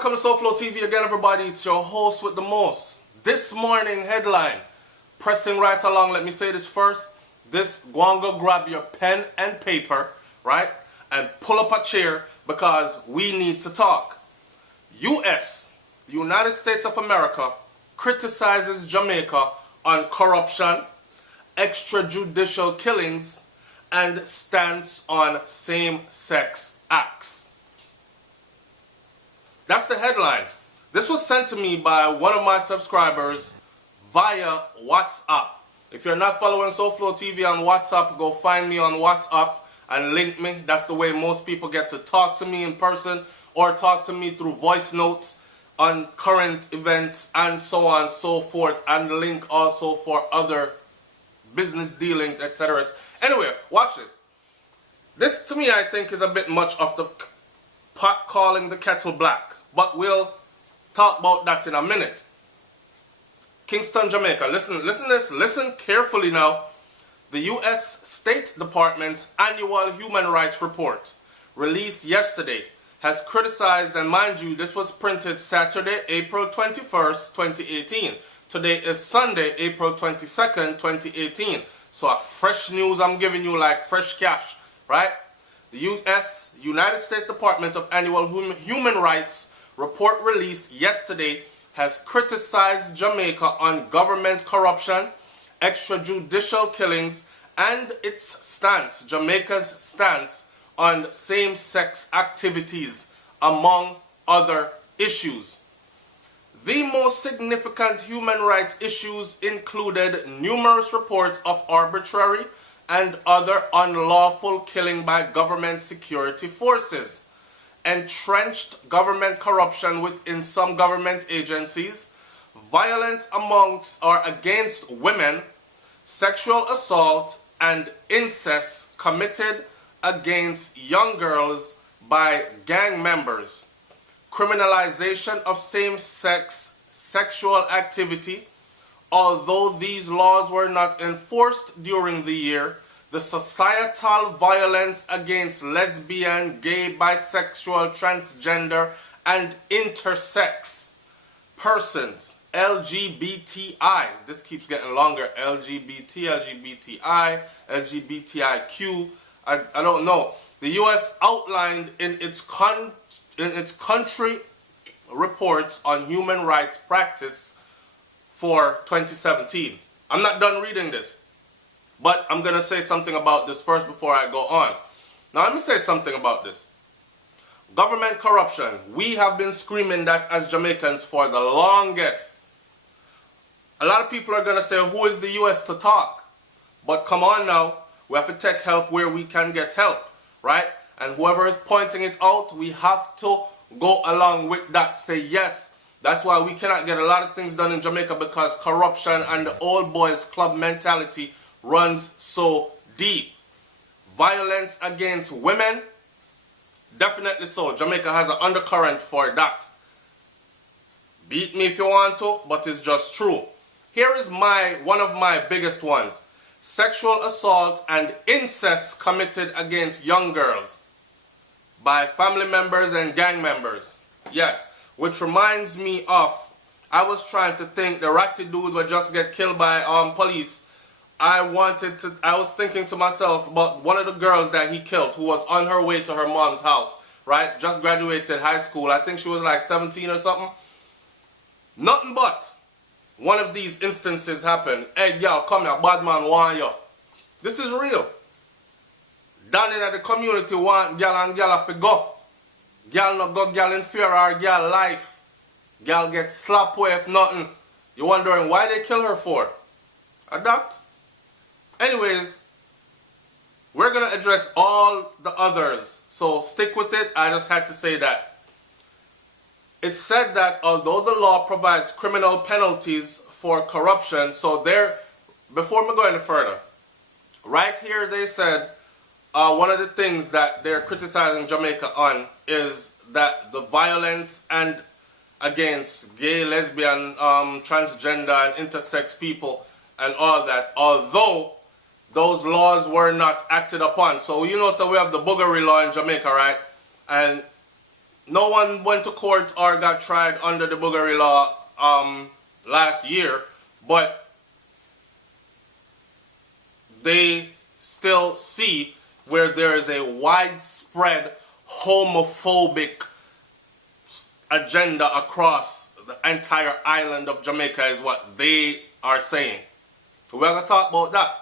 welcome to SouFLoTV again, everybody. It's your host with the most. This morning headline, pressing right along. Let me say this first. Go grab your pen and paper, right? And pull up a chair because we need to talk. U.S., United States of America, criticizes Jamaica on corruption, extrajudicial killings, and stance on same-sex acts. That's the headline. This was sent to me by one of my subscribers via WhatsApp. If you're not following SouFLoTV on WhatsApp, go find me on WhatsApp and link me. That's the way most people get to talk to me in person or talk to me through voice notes on current events and so on and so forth, and link also for other business dealings, etc. Anyway, watch this. This to me I think is a bit much of the pot calling the kettle black, but we'll talk about that in a minute. Kingston, Jamaica. Listen carefully now. The U.S. State Department's annual Human Rights Report, released yesterday, has criticized, and mind you, this was printed Saturday, April 21st, 2018. Today is Sunday, April 22nd, 2018. So fresh news I'm giving you, like fresh cash, right? The U.S. United States Department of Annual Human Rights Report released yesterday has criticized Jamaica on government corruption, extrajudicial killings, and its stance, Jamaica's stance on same-sex activities, among other issues. The most significant human rights issues included numerous reports of arbitrary and other unlawful killing by government security forces, entrenched government corruption within some government agencies, violence amongst or against women, sexual assault, and incest committed against young girls by gang members, criminalization of same-sex sexual activity. Although these laws were not enforced during the year, the societal violence against lesbian, gay, bisexual, transgender, and intersex persons, LGBTI, this keeps getting longer, LGBTI, LGBTIQ, I don't know. The U.S. outlined in its country reports on human rights practice for 2017. I'm not done reading this, but I'm going to say something about this first before I go on. Now let me say something about this. Government corruption. We have been screaming that as Jamaicans for the longest. A lot of people are going to say, who is the U.S. to talk? But come on now. We have to take help where we can get help, right? And whoever is pointing it out, we have to go along with that. Say yes. That's why we cannot get a lot of things done in Jamaica, because corruption and the old boys club mentality runs so deep. Violence against women, definitely so. Jamaica has an undercurrent for that. Beat me if you want to, but it's just true. Here is one of my biggest ones. Sexual assault and incest committed against young girls by family members and gang members. Yes, which reminds me of, I was trying to think, the ratty dude would just get killed by police. I was thinking to myself about one of the girls that he killed who was on her way to her mom's house, right? Just graduated high school. I think she was like 17 or something. Nothing but one of these instances happened. Hey, girl, come here, bad man want you. This is real. Down in the community want girl and girl have to go. Girl not go, girl in fear or girl life. Girl get slapped away if nothing. You wondering why they kill her for? Adapt. Anyways, we're going to address all the others. So stick with it. I just had to say that. It's said that although the law provides criminal penalties for corruption, so there, before we go any further, right here they said one of the things that they're criticizing Jamaica on is that the violence and against gay, lesbian, transgender, and intersex people and all that, although those laws were not acted upon. So you know, so we have the boogery law in Jamaica, right? And no one went to court or got tried under the boogery law last year, but they still see where there is a widespread homophobic agenda across the entire island of Jamaica is what they are saying. We're going to talk about that.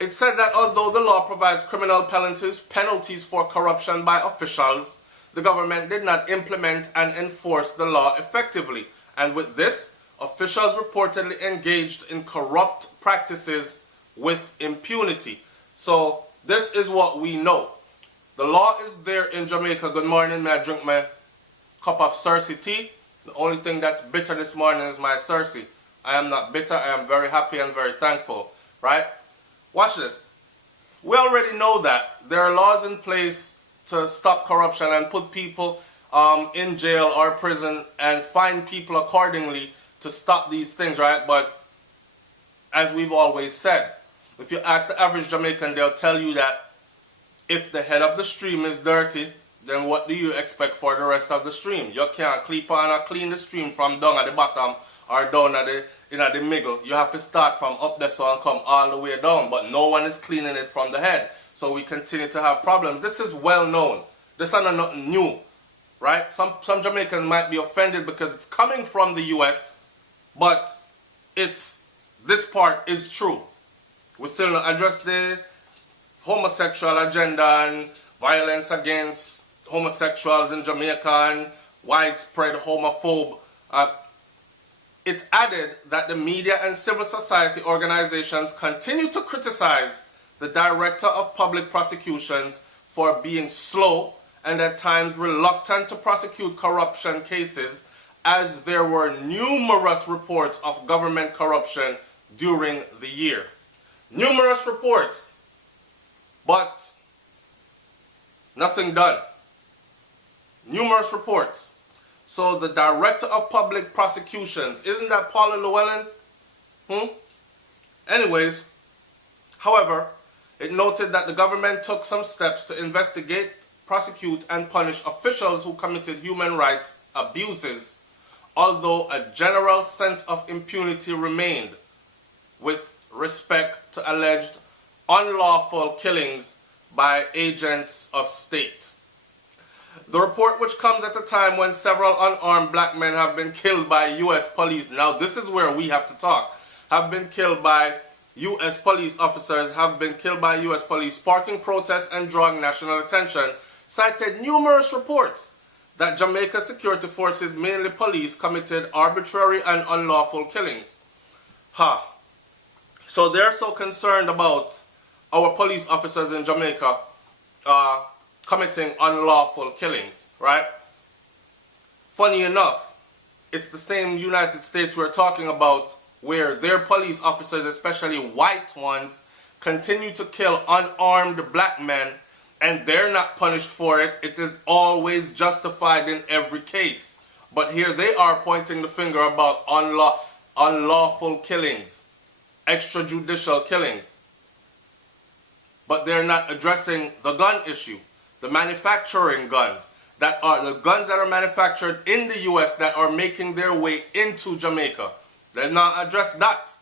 It said that although the law provides criminal penalties for corruption by officials, the government did not implement and enforce the law effectively. And with this, officials reportedly engaged in corrupt practices with impunity. So this is what we know. The law is there in Jamaica. Good morning. May I drink my cup of Cersei tea? The only thing that's bitter this morning is my Cersei. I am not bitter. I am very happy and very thankful. Right? Watch this. We already know that there are laws in place to stop corruption and put people in jail or prison and fine people accordingly to stop these things, right? But as we've always said, if you ask the average Jamaican, they'll tell you that if the head of the stream is dirty, then what do you expect for the rest of the stream? You can't clip on or clean the stream from down at the bottom or down at the middle. You have to start from up there so and come all the way down. But no one is cleaning it from the head. So we continue to have problems. This is well known. This is not nothing new, right? Some Jamaicans might be offended because it's coming from the U.S., but this part is true. We still not address the homosexual agenda and violence against homosexuals in Jamaica and widespread homophobe. It added that the media and civil society organizations continue to criticize the Director of Public Prosecutions for being slow and at times reluctant to prosecute corruption cases, as there were numerous reports of government corruption during the year. Numerous reports, but nothing done. Numerous reports. So the Director of Public Prosecutions, isn't that Paula Llewellyn? Anyways, however, it noted that the government took some steps to investigate, prosecute, and punish officials who committed human rights abuses, although a general sense of impunity remained with respect to alleged unlawful killings by agents of state. The report, which comes at a time when several unarmed black men have been killed by U.S. police, now this is where we have to talk, have been killed by U.S. police officers, have been killed by U.S. police, sparking protests and drawing national attention, cited numerous reports that Jamaica security forces, mainly police, committed arbitrary and unlawful killings. So they're so concerned about our police officers in Jamaica committing unlawful killings, right? Funny enough, it's the same United States we're talking about where their police officers, especially white ones, continue to kill unarmed black men and they're not punished for it. It is always justified in every case. But here they are pointing the finger about unlawful killings, extrajudicial killings. But they're not addressing the gun issue. The manufacturing guns, that are the guns that are manufactured in the U.S. that are making their way into Jamaica. They've not addressed that.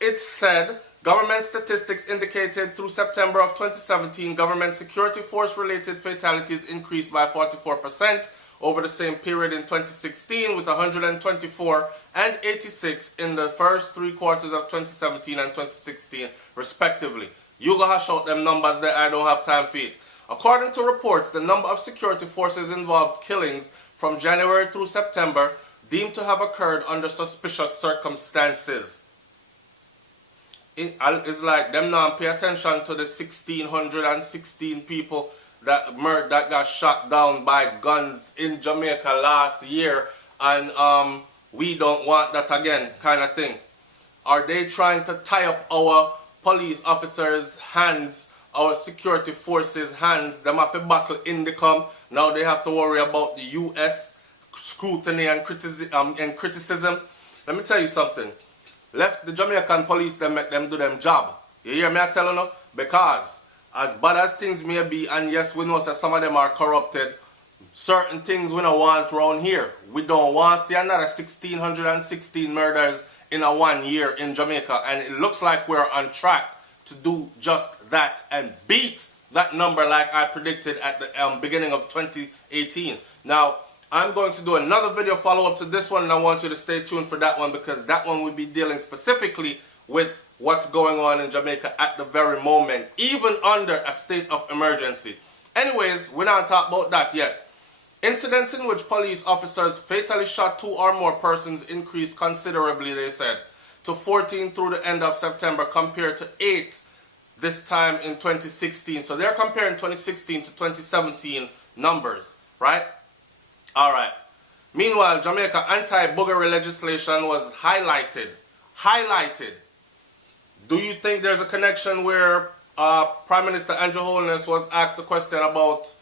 It said government statistics indicated through September of 2017, government security force related fatalities increased by 44% over the same period in 2016, with 124 and 86 in the first 3 quarters of 2017 and 2016 respectively. You go hash out them numbers that I don't have time for it. According to reports, the number of security forces involved killings from January through September deemed to have occurred under suspicious circumstances. It's like them not pay attention to the 1,616 people that got shot down by guns in Jamaica last year, and we don't want that again, kind of thing. Are they trying to tie up our police officers' hands, our security forces' hands? Them have to battle Indicom. Now they have to worry about the U.S. scrutiny and criticism. Let me tell you something. Left the Jamaican police, them make them do them job. You hear me I telling you? Because as bad as things may be, and yes, we know that some of them are corrupted, certain things we don't want around here. We don't want to see another 1,616 murders in a 1 year in Jamaica, and it looks like we're on track to do just that and beat that number like I predicted at the beginning of 2018. Now, I'm going to do another video follow-up to this one, and I want you to stay tuned for that one, because that one will be dealing specifically with what's going on in Jamaica at the very moment, even under a state of emergency. Anyways, we're not talking about that yet. Incidents in which police officers fatally shot 2 or more persons increased considerably, they said, to 14 through the end of September compared to 8 this time in 2016. So they're comparing 2016 to 2017 numbers, right? Alright. Meanwhile, Jamaica anti-boogery legislation was highlighted. Do you think there's a connection where Prime Minister Andrew Holness was asked the question about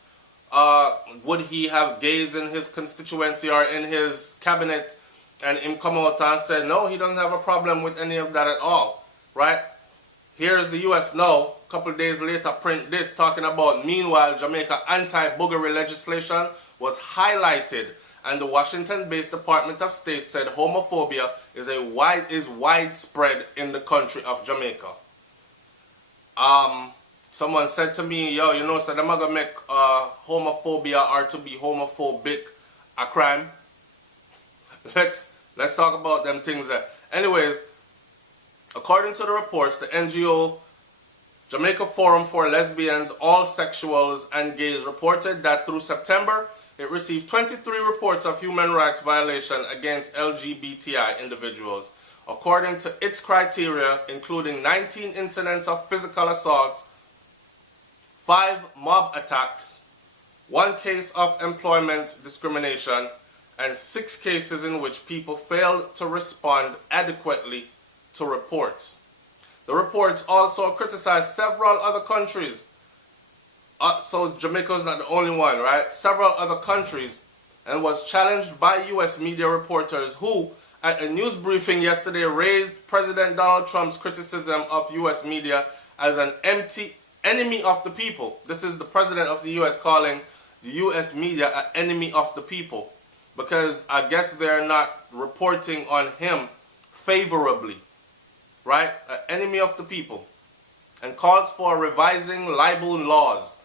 would he have gays in his constituency or in his cabinet, and him come out and said no, he doesn't have a problem with any of that at all, right? Here's the US now, a couple of days later, print this talking about, meanwhile, Jamaica anti-boogery legislation was highlighted, and the Washington-based Department of State said homophobia is widespread in the country of Jamaica. Someone said to me, yo, you know, so them are gonna make homophobia or to be homophobic a crime. Let's talk about them things there. Anyways, according to the reports, the NGO Jamaica Forum for Lesbians, All Sexuals and Gays reported that through September, it received 23 reports of human rights violation against LGBTI individuals. According to its criteria, including 19 incidents of physical assault, 5 mob attacks, 1 case of employment discrimination, and 6 cases in which people failed to respond adequately to reports. The reports also criticized several other countries. So Jamaica is not the only one, right? Several other countries, and was challenged by US media reporters who, at a news briefing yesterday, raised President Donald Trump's criticism of US media as an empty enemy of the people. This is the president of the US calling the US media an enemy of the people, because I guess they're not reporting on him favorably, right? An enemy of the people. And calls for revising libel laws,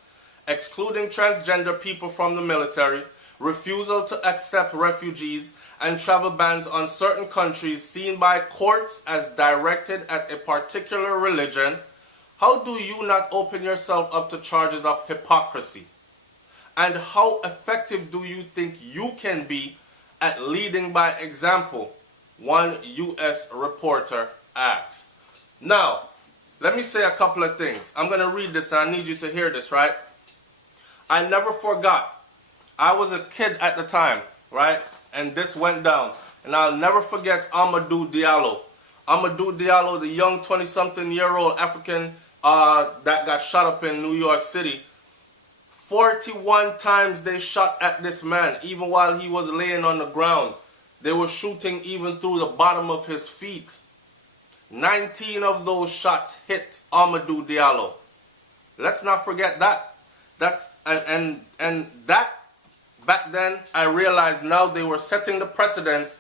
excluding transgender people from the military, refusal to accept refugees, and travel bans on certain countries seen by courts as directed at a particular religion. How do you not open yourself up to charges of hypocrisy? And how effective do you think you can be at leading by example? One US reporter asked. Now, let me say a couple of things. I'm going to read this and I need you to hear this, right? I never forgot. I was a kid at the time, right? And this went down. And I'll never forget Amadou Diallo. Amadou Diallo, the young 20-something-year-old African that got shot up in New York City. 41 times they shot at this man, even while he was laying on the ground. They were shooting even through the bottom of his feet. 19 of those shots hit Amadou Diallo. Let's not forget that. That's and that back then I realized now they were setting the precedent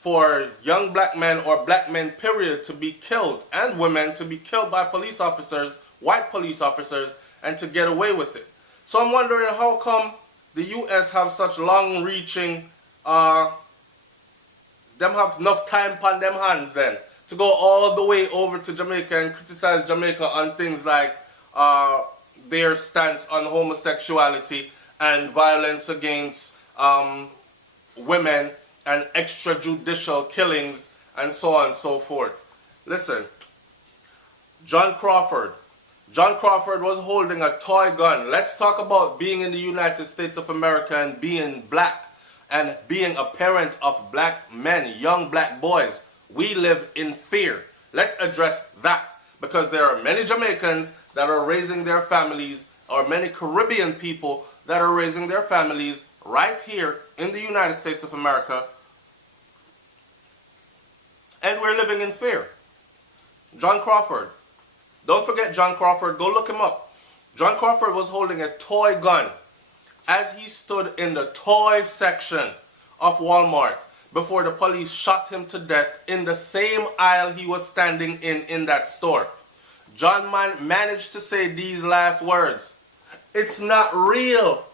for young black men or black men period to be killed, and women to be killed by police officers, white police officers, and to get away with it. So I'm wondering how come the US have such long-reaching, them have enough time upon them hands then to go all the way over to Jamaica and criticize Jamaica on things like their stance on homosexuality and violence against women and extrajudicial killings and so on and so forth. Listen, John Crawford was holding a toy gun. Let's talk about being in the United States of America and being black and being a parent of black men, young black boys. We live in fear. Let's address that, because there are many Jamaicans that are raising their families, or many Caribbean people that are raising their families right here in the United States of America, and we're living in fear. John Crawford. Don't forget John Crawford. Go look him up. John Crawford was holding a toy gun as he stood in the toy section of Walmart before the police shot him to death in the same aisle he was standing in that store. John managed to say these last words: "It's not real."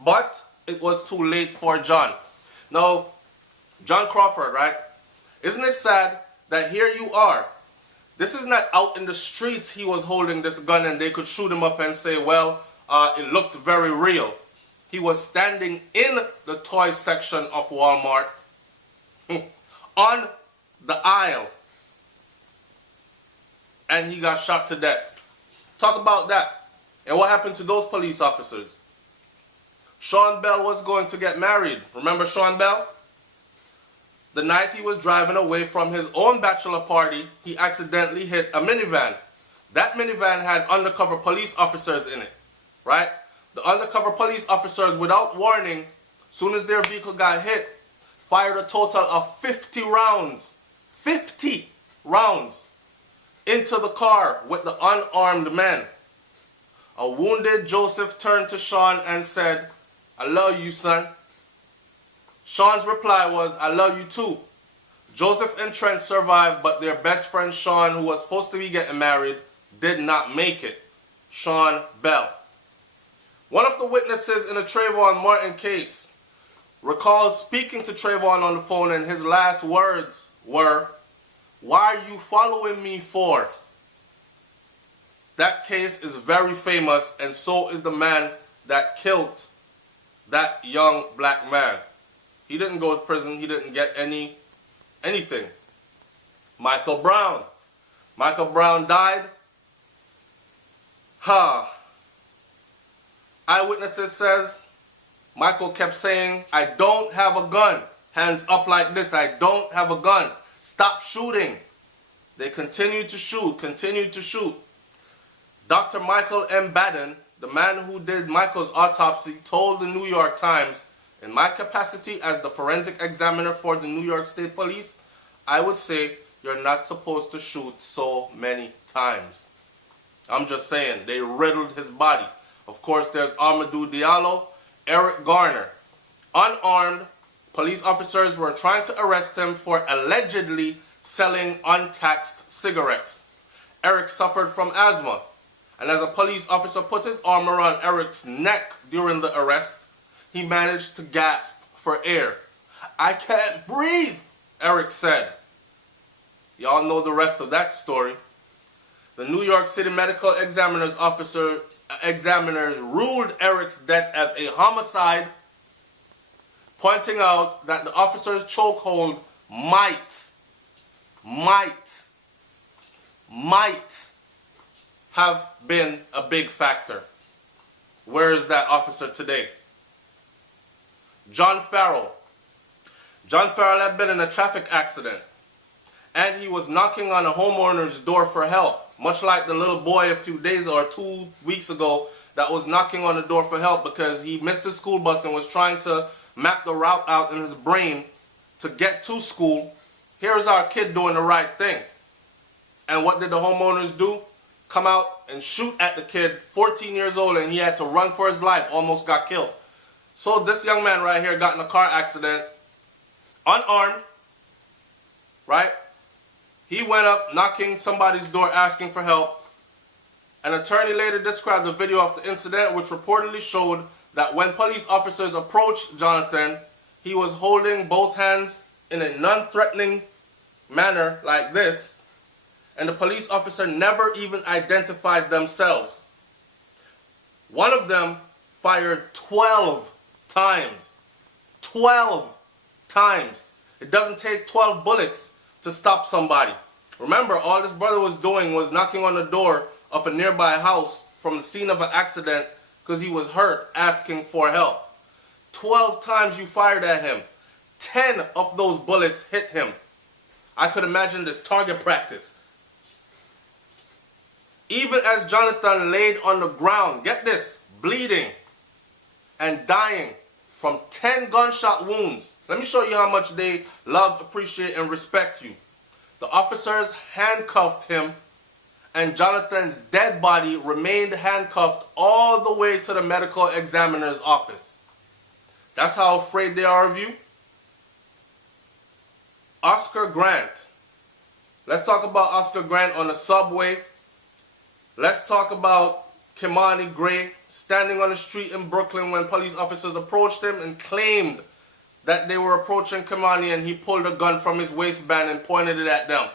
But it was too late for John. Now, John Crawford, right? Isn't it sad that here you are? This is not out in the streets he was holding this gun and they could shoot him up and say, well, it looked very real. He was standing in the toy section of Walmart on the aisle, and he got shot to death. Talk about that. And what happened to those police officers? Sean Bell was going to get married. Remember Sean Bell? The night he was driving away from his own bachelor party, he accidentally hit a minivan. That minivan had undercover police officers in it, right? The undercover police officers, without warning, soon as their vehicle got hit, fired a total of 50 rounds. 50 rounds into the car with the unarmed men. A wounded Joseph turned to Sean and said, "I love you, son." Sean's reply was, "I love you too." Joseph and Trent survived, but their best friend Sean, who was supposed to be getting married, did not make it. Sean Bell. One of the witnesses in the Trayvon Martin case recalls speaking to Trayvon on the phone, and his last words were, "Why are you following me for?" That case is very famous, and so is the man that killed that young black man. He didn't go to prison. He didn't get anything. Michael Brown. Michael Brown died. Eyewitnesses says Michael kept saying, "I don't have a gun." Hands up like this. "I don't have a gun. Stop shooting." They continued to shoot. Dr. Michael M. Baden, the man who did Michael's autopsy, told the New York Times, "In my capacity as the forensic examiner for the New York State Police, I would say you're not supposed to shoot so many times." I'm just saying, they riddled his body. Of course, there's Amadou Diallo, Eric Garner. Unarmed, police officers were trying to arrest him for allegedly selling untaxed cigarettes. Eric suffered from asthma, and as a police officer put his arm around Eric's neck during the arrest, he managed to gasp for air. "I can't breathe," Eric said. Y'all know the rest of that story. The New York City Medical Examiner's examiners ruled Eric's death as a homicide, pointing out that the officer's chokehold might have been a big factor. Where is that officer today? John Farrell. John Farrell had been in a traffic accident, and he was knocking on a homeowner's door for help, much like the little boy a few days or 2 weeks ago that was knocking on the door for help because he missed the school bus and was trying to map the route out in his brain to get to school. Here's our kid doing the right thing. And what did the homeowners do? Come out and shoot at the kid, 14 years old, and he had to run for his life, almost got killed. So this young man right here got in a car accident, unarmed, right? He went up knocking somebody's door asking for help. An attorney later described a video of the incident which reportedly showed that when police officers approached Jonathan, he was holding both hands in a non-threatening manner like this, and the police officer never even identified themselves. One of them fired 12 times. 12 times. It doesn't take 12 bullets to stop somebody. Remember, all this brother was doing was knocking on the door of a nearby house from the scene of an accident because he was hurt, asking for help. 12 times you fired at him. 10 of those bullets hit him. I could imagine this target practice. Even as Jonathan laid on the ground, get this, bleeding and dying from 10 gunshot wounds. Let me show you how much they love, appreciate, and respect you. The officers handcuffed him and Jonathan's dead body remained handcuffed all the way to the medical examiner's office. That's how afraid they are of you. Oscar Grant. Let's talk about Oscar Grant on the subway. Let's talk about Kimani Gray standing on the street in Brooklyn when police officers approached him and claimed that they were approaching Kimani, and he pulled a gun from his waistband and pointed it at them.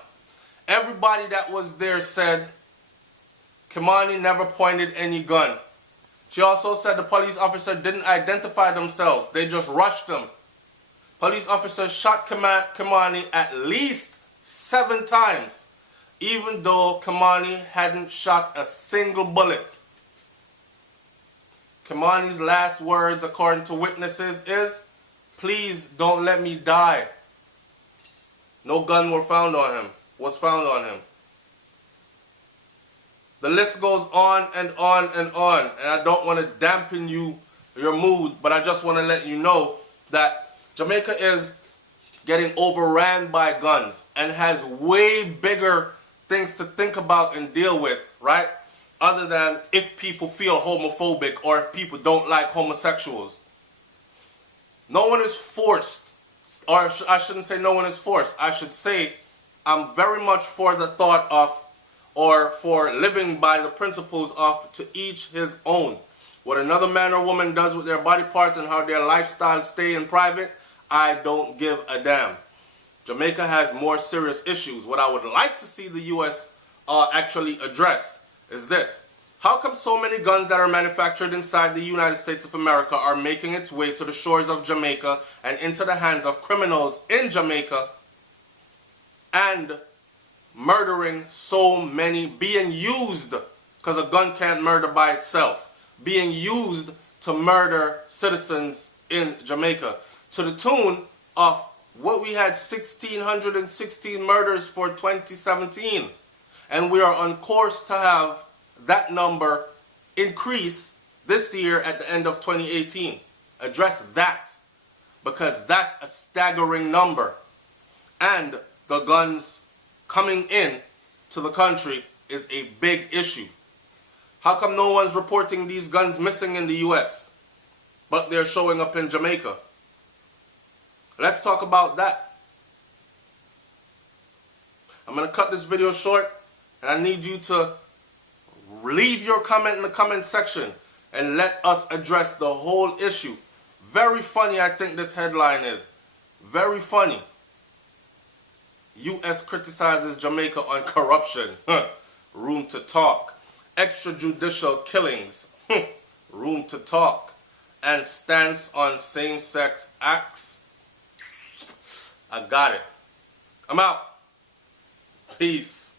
Everybody that was there said Kimani never pointed any gun. She also said the police officer didn't identify themselves. They just rushed them. Police officers shot Kimani at least 7 times, even though Kimani hadn't shot a single bullet. Kimani's last words, according to witnesses, is, "Please don't let me die." No gun was found on him. The list goes on and on and on, and I don't want to dampen your mood, but I just want to let you know that Jamaica is getting overran by guns and has way bigger things to think about and deal with, right? Other than if people feel homophobic or if people don't like homosexuals. No one is forced, or I shouldn't say no one is forced. I should say I'm very much for the thought of, or for living by the principles of, to each his own. What another man or woman does with their body parts and how their lifestyles stay in private, I don't give a damn. Jamaica has more serious issues. What I would like to see the U.S. actually address is this. How come so many guns that are manufactured inside the United States of America are making its way to the shores of Jamaica and into the hands of criminals in Jamaica and murdering so many, being used, because a gun can't murder by itself, being used to murder citizens in Jamaica, to the tune of what we had 1,616 murders for 2017, and we are on course to have that number increase this year at the end of 2018. Address that, because that's a staggering number, and the guns coming in to the country is a big issue. How come no one's reporting these guns missing in the US, but they're showing up in Jamaica? Let's talk about that. I'm going to cut this video short, and I need you to leave your comment in the comment section and let us address the whole issue. Very funny, I think this headline is. Very funny. U.S. criticizes Jamaica on corruption. Room to talk. Extrajudicial killings. Room to talk. And stance on same-sex acts. I got it. I'm out. Peace.